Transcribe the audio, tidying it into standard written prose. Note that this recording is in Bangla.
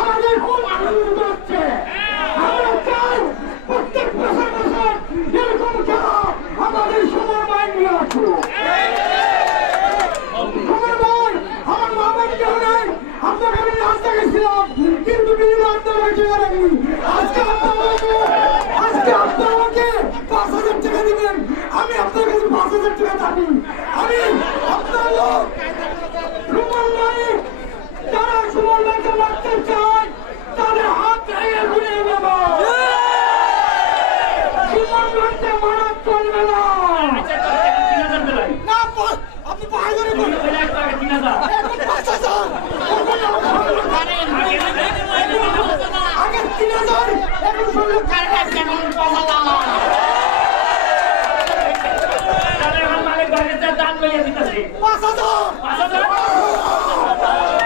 আমাদের খুব আনন্দ হচ্ছে। আমরা চাই প্রত্যেক বছর বছর এরকম খেলা আমাদের সময় মাইন নিয়ে আসুক। আমার মামার কেউ নেই, আপনাকে আমি রাস্তা গেছিলাম কিন্তু বিভিন্ন আপনারা কেউ নেই। আজকে আপনি আমাকে ৫,০০০ টাকা দিবেন, আমি আপনার কাছে ৫,০০০ টাকা চাবি। আমি আপনার লোক সুমন নাইক, যারা সুমন নাইককে মারতে চায় তাদের হাত ভেঙে ঘুরিয়ে দেব। সুমন নাইককে মারা চলবে না। আপনি পায়ে ধরে বলুন এখন ৫,০০০, আগে ৩,০০০, এখন শুনলো কার কাছে কেমন কথা মালিক বাড়িতে দান লইয়া দিতেছে ৫,০০০।